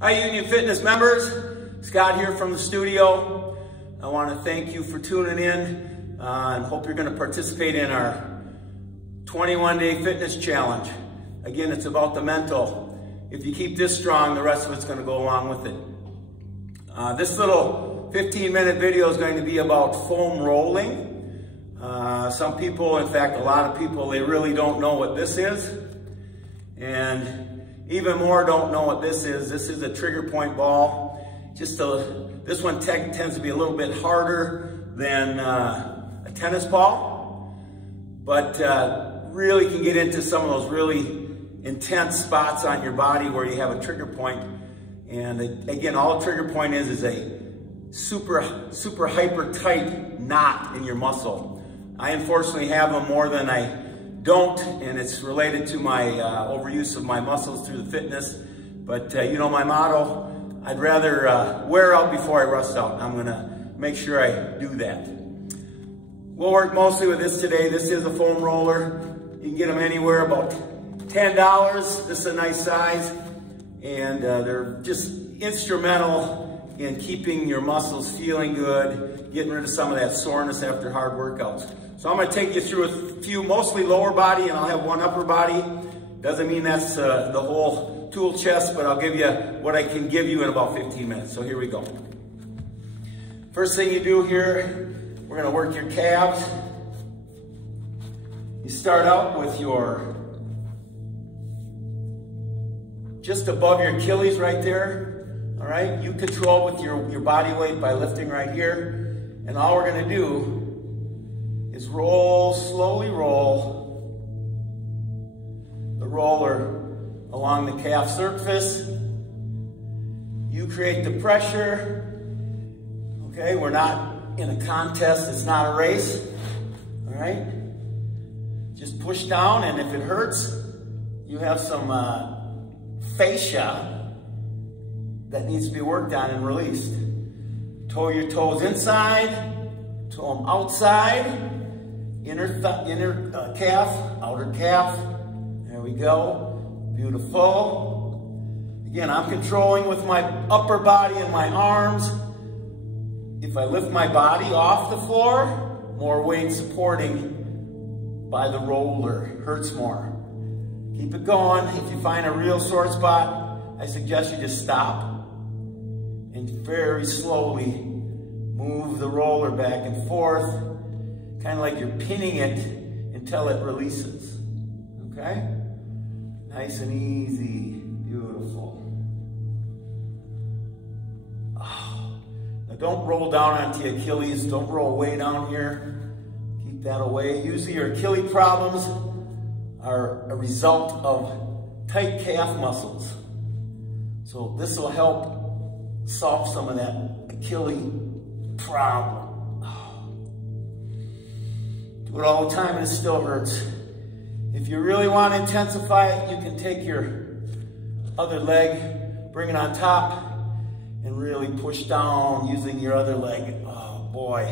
Hi Union Fitness members, Scott here from the studio. I want to thank you for tuning in and hope you're going to participate in our 21-day fitness challenge. Again, it's about the mental. If you keep this strong, the rest of it's going to go along with it. This little 15-minute video is going to be about foam rolling. Some people, in fact a lot of people, they really don't know what this is. And even more don't know what this is. This is a trigger point ball. This one tends to be a little bit harder than a tennis ball, but really can get into some of those really intense spots on your body where you have a trigger point. And again, all a trigger point is a super hyper tight knot in your muscle. I unfortunately have them more than I don't, and it's related to my overuse of my muscles through the fitness. But you know my motto, I'd rather wear out before I rust out. I'm gonna make sure I do that. We'll work mostly with this today. This is a foam roller. You can get them anywhere, about $10. This is a nice size, and they're just instrumental in keeping your muscles feeling good, getting rid of some of that soreness after hard workouts. So I'm going to take you through a few, mostly lower body, and I'll have one upper body. Doesn't mean that's the whole tool chest, but I'll give you what I can give you in about 15 minutes. So here we go. First thing you do here, we're going to work your calves. You start out with your, just above your Achilles right there. All right, you control with your body weight by lifting right here. And all we're going to do is roll, slowly roll the roller along the calf surface. You create the pressure. Okay, we're not in a contest, it's not a race. All right, just push down, and if it hurts, you have some fascia that needs to be worked on and released. Toe your toes inside, toe them outside. Inner calf, outer calf. There we go. Beautiful. Again, I'm controlling with my upper body and my arms. If I lift my body off the floor, more weight supporting by the roller. Hurts more. Keep it going. If you find a real sore spot, I suggest you just stop and very slowly move the roller back and forth. Kind of like you're pinning it until it releases, okay? Nice and easy, beautiful. Oh. Now don't roll down onto your Achilles, don't roll way down here. Keep that away. Usually your Achilles problems are a result of tight calf muscles. So this will help solve some of that Achilles problem. Do it all the time and it still hurts. If you really want to intensify it, you can take your other leg, bring it on top, and really push down using your other leg. Oh boy.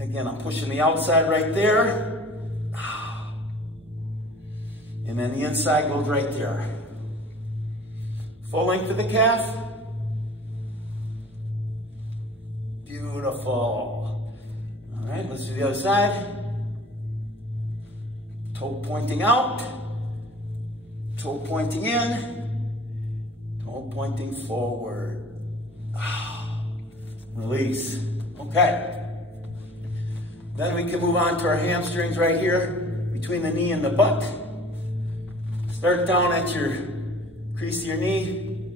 Again, I'm pushing the outside right there. And then the inside goes right there. Full length of the calf. Beautiful. All right, let's do the other side. Toe pointing out, toe pointing in, toe pointing forward. Release. Okay. Then we can move on to our hamstrings right here, between the knee and the butt. Start down at your crease of your knee.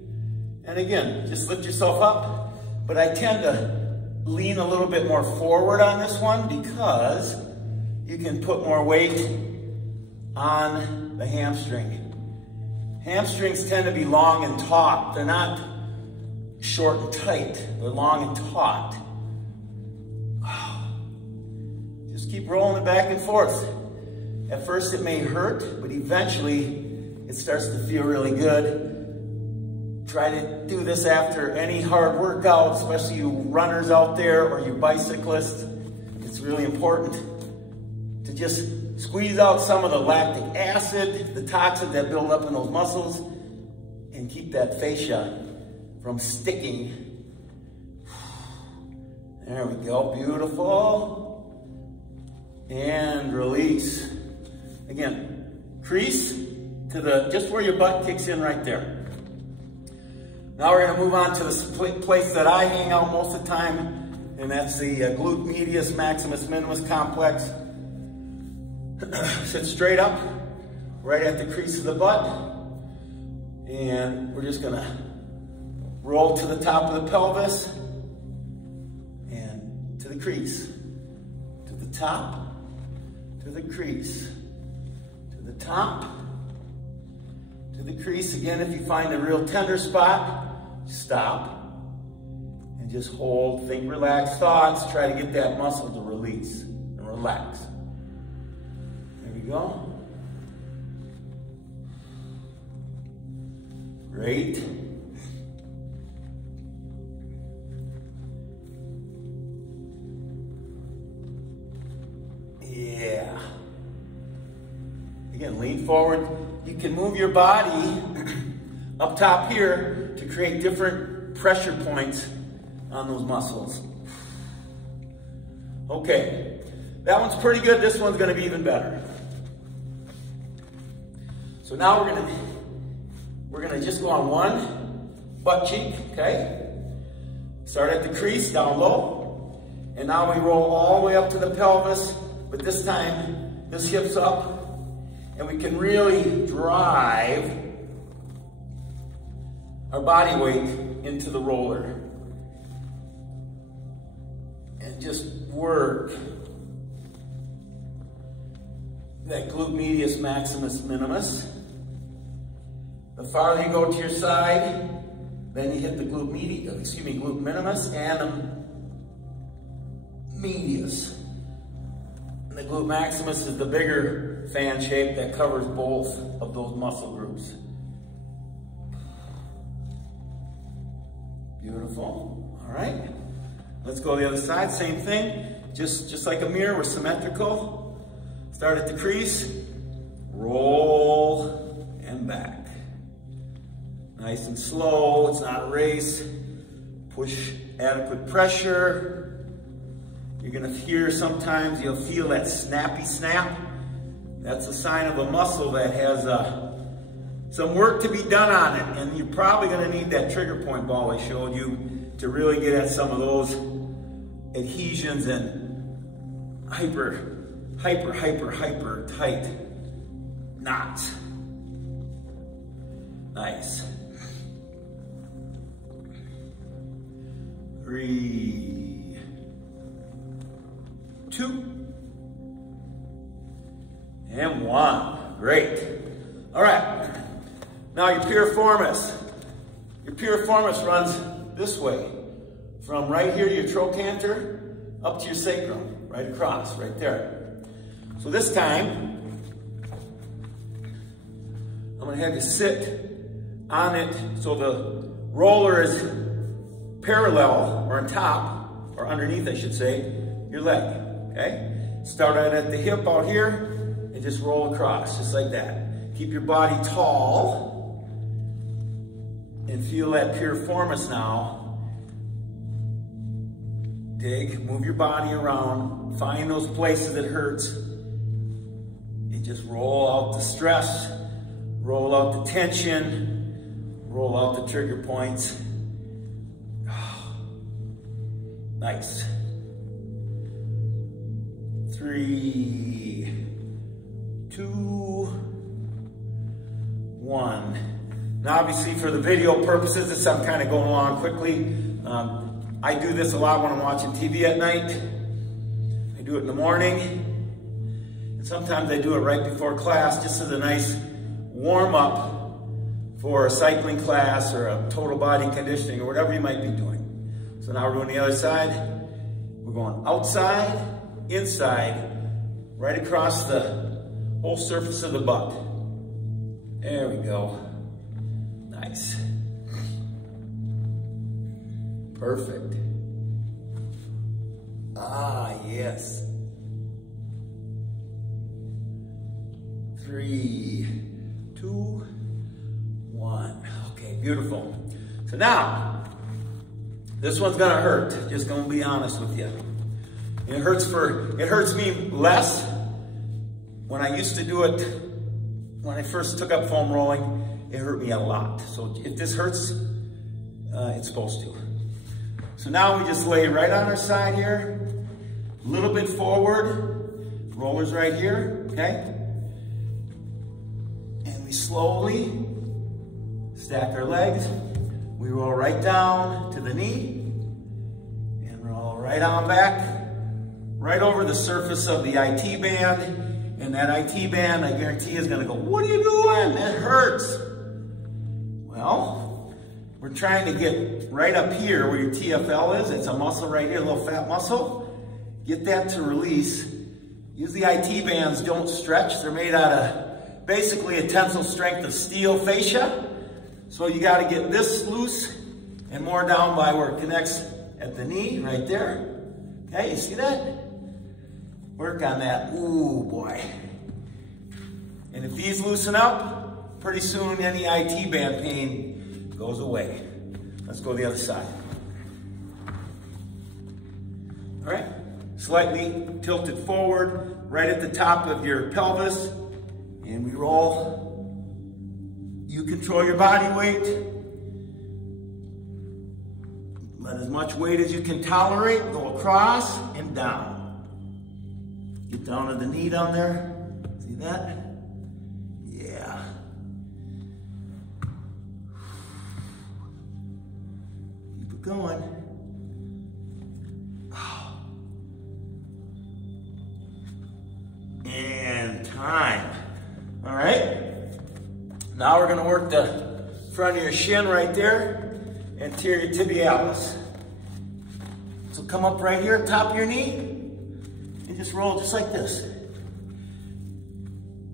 And again, just lift yourself up. But I tend to lean a little bit more forward on this one because you can put more weight on the hamstring. Hamstrings tend to be long and taut. They're not short and tight. They're long and taut. Just keep rolling it back and forth. At first it may hurt, but eventually it starts to feel really good. Try to do this after any hard workout, especially you runners out there or you bicyclists. It's really important to just squeeze out some of the lactic acid, the toxins that build up in those muscles, and keep that fascia from sticking. There we go, beautiful. And release. Again, crease to the, just where your butt kicks in right there. Now we're gonna move on to the place that I hang out most of the time, and that's the glute medius maximus minimus complex. Sit straight up, right at the crease of the butt, and we're just gonna roll to the top of the pelvis, and to the crease, to the top, to the crease, to the top, to the crease. Again, if you find a real tender spot, stop and just hold. Think relaxed thoughts. Try to get that muscle to release and relax. There we go. Great. Yeah. Again, lean forward. You can move your body up top here to create different pressure points on those muscles. Okay, that one's pretty good. This one's gonna be even better. So now we're gonna just go on one butt cheek, okay? Start at the crease, down low. And now we roll all the way up to the pelvis, but this time, this hip's up, and we can really drive our body weight into the roller. And just work that glute medius maximus minimus. The farther you go to your side, then you hit the glute minimus and the medius. And the glute maximus is the bigger fan shape that covers both of those muscle groups. Beautiful. All right. Let's go to the other side. Same thing. Just like a mirror, we're symmetrical. Start at the crease. Roll and back. Nice and slow. It's not a race. Push adequate pressure. You're going to hear sometimes, you'll feel that snappy snap. That's a sign of a muscle that has some work to be done on it, and you're probably going to need that trigger point ball I showed you to really get at some of those adhesions and hyper tight knots. Nice. 3, 2, and 1. Great. All right. Now your piriformis. Your piriformis runs this way, from right here to your trochanter up to your sacrum, right across, right there. So this time, I'm going to have you sit on it so the roller is parallel, or on top, or underneath, I should say, your leg, okay? Start out at the hip out here and just roll across, just like that. Keep your body tall and feel that piriformis now. Dig, move your body around, find those places that hurts, and just roll out the stress, roll out the tension, roll out the trigger points. Nice. 3, 2, 1. Now obviously for the video purposes, this I'm kind of going along quickly. I do this a lot when I'm watching TV at night. I do it in the morning. And sometimes I do it right before class, just as a nice warm up for a cycling class or a total body conditioning or whatever you might be doing. So now we're doing the other side. We're going outside, inside, right across the whole surface of the butt. There we go. Nice. Perfect. Ah, yes. 3, 2, 1. Okay, beautiful. So now, This one's gonna hurt, just gonna be honest with you. It hurts me less when I used to do it, when I first took up foam rolling, it hurt me a lot. So if this hurts, it's supposed to. So now we just lay right on our side here, a little bit forward, rollers right here, okay? And we slowly stack our legs. We roll right down to the knee and roll right on back, right over the surface of the IT band. And that IT band, I guarantee, is gonna go, what are you doing? That hurts. Well, we're trying to get right up here where your TFL is. It's a muscle right here, a little fat muscle. Get that to release. Use the IT bands, don't stretch. They're made out of basically a tensile strength of steel fascia. So you gotta get this loose and more down by where it connects at the knee, right there. Okay, you see that? Work on that. Ooh, boy. And if these loosen up, pretty soon any IT band pain goes away. Let's go to the other side. All right, slightly tilted forward, right at the top of your pelvis, and we roll. You control your body weight. Let as much weight as you can tolerate go across and down. Get down to the knee down there. See that? Yeah. Keep it going. And time. All right. Now we're going to work the front of your shin right there, anterior tibialis. So come up right here, top of your knee. Just roll just like this.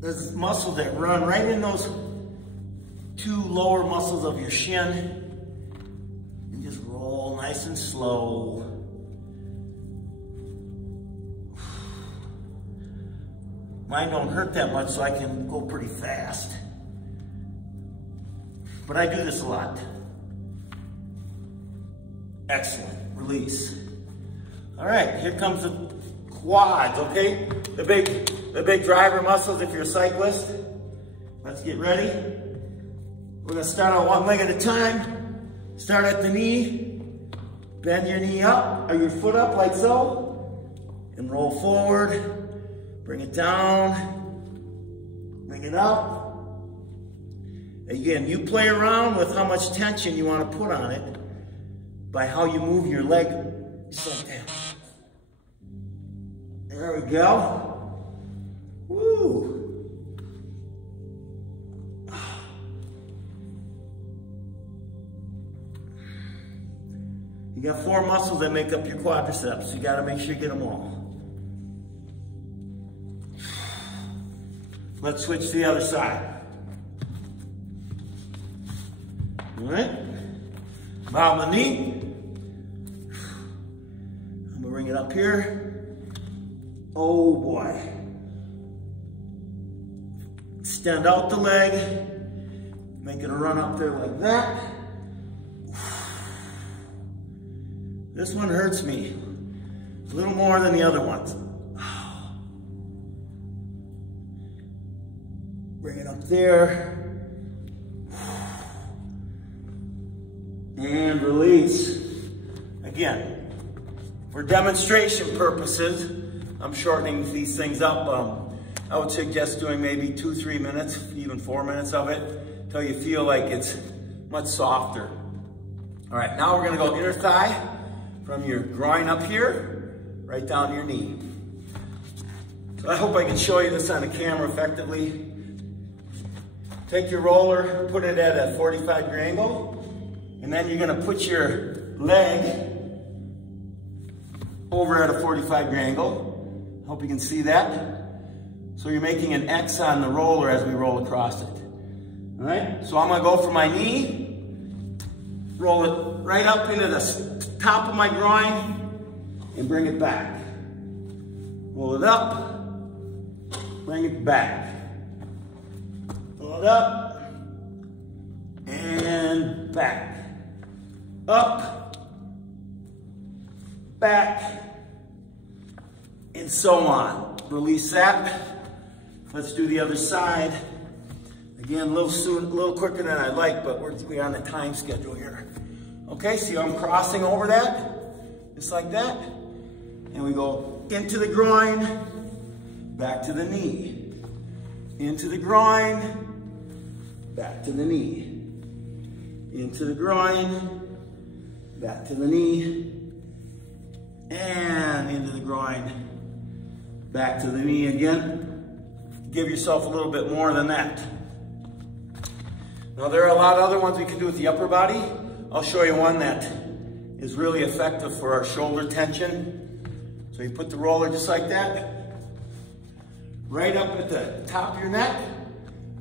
There's muscles that run right in those two lower muscles of your shin. And just roll nice and slow. Mine don't hurt that much, so I can go pretty fast. But I do this a lot. Excellent. Release. All right, here comes the quads, okay? The big driver muscles if you're a cyclist. Let's get ready. We're gonna start on one leg at a time. Start at the knee. Bend your knee up, or your foot up like so. And roll forward. Bring it down. Bring it up. Again, you play around with how much tension you want to put on it by how you move your leg. Just like that. There we go. Woo. You got 4 muscles that make up your quadriceps. You got to make sure you get them all. Let's switch to the other side. All right. Bow my knee. I'm gonna bring it up here. Oh boy. Extend out the leg. Make it a run up there like that. This one hurts me a little more than the other ones. Bring it up there. And release. Again, for demonstration purposes, I'm shortening these things up. I would suggest doing maybe 2-3 minutes, even 4 minutes of it, until you feel like it's much softer. All right, now we're gonna go inner thigh from your groin up here, right down to your knee. So I hope I can show you this on the camera effectively. Take your roller, put it at a 45-degree angle, and then you're gonna put your leg over at a 45-degree angle. Hope you can see that. So you're making an X on the roller as we roll across it. All right, so I'm gonna go for my knee, roll it right up into the top of my groin, and bring it back. Roll it up, bring it back. Roll it up, and back. Up, back, and so on. Release that. Let's do the other side. Again, a little quicker than I'd like, but we're on the time schedule here. Okay, see how I'm crossing over that? Just like that. And we go into the groin, back to the knee. Into the groin, back to the knee. Into the groin, back to the knee, and into the groin, back to the knee again. Give yourself a little bit more than that. Now there are a lot of other ones we can do with the upper body. I'll show you one that is really effective for our shoulder tension. So you put the roller just like that, right up at the top of your neck,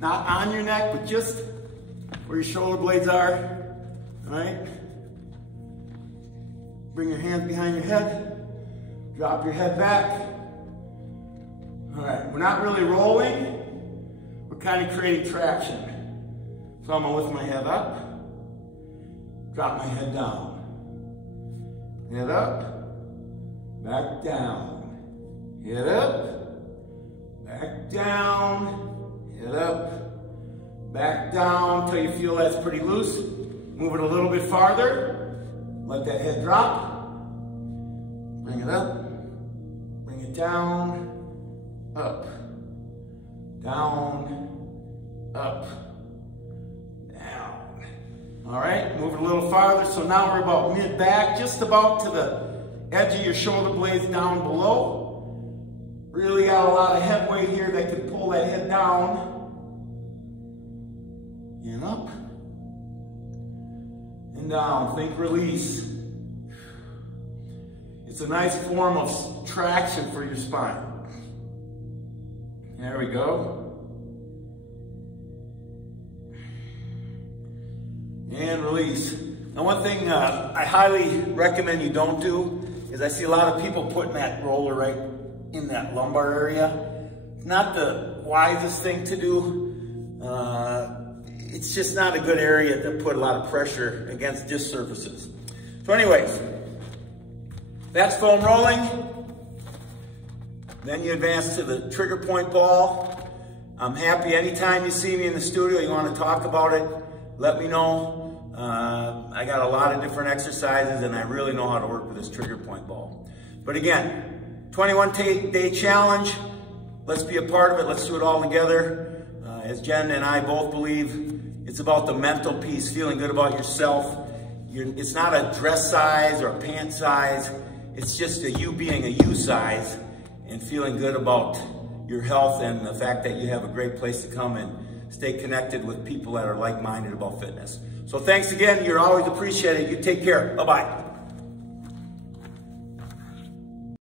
not on your neck, but just where your shoulder blades are, all right? Bring your hands behind your head, drop your head back. All right, we're not really rolling, we're kind of creating traction. So I'm gonna lift my head up, drop my head down. Head up, back down. Head up, back down, head up, back down till you feel that's pretty loose. Move it a little bit farther. Let that head drop. Bring it up. Bring it down. Up. Down. Up. Down. All right, move it a little farther. So now we're about mid-back, just about to the edge of your shoulder blades down below. Really got a lot of head weight here that can pull that head down. And up, and down. Think release. It's a nice form of traction for your spine. There we go. And release. Now one thing I highly recommend you don't do is I see a lot of people putting that roller right in that lumbar area. It's not the wisest thing to do. It's just not a good area to put a lot of pressure against disc surfaces. So anyways, that's foam rolling. Then you advance to the trigger point ball. I'm happy anytime you see me in the studio, you want to talk about it, let me know. I got a lot of different exercises and I really know how to work with this trigger point ball. But again, 21-day challenge. Let's be a part of it. Let's do it all together. As Jen and I both believe, it's about the mental piece, feeling good about yourself. It's not a dress size or a pant size. It's just a you being a you size and feeling good about your health and the fact that you have a great place to come and stay connected with people that are like-minded about fitness. So thanks again. You're always appreciated. You take care. Bye-bye.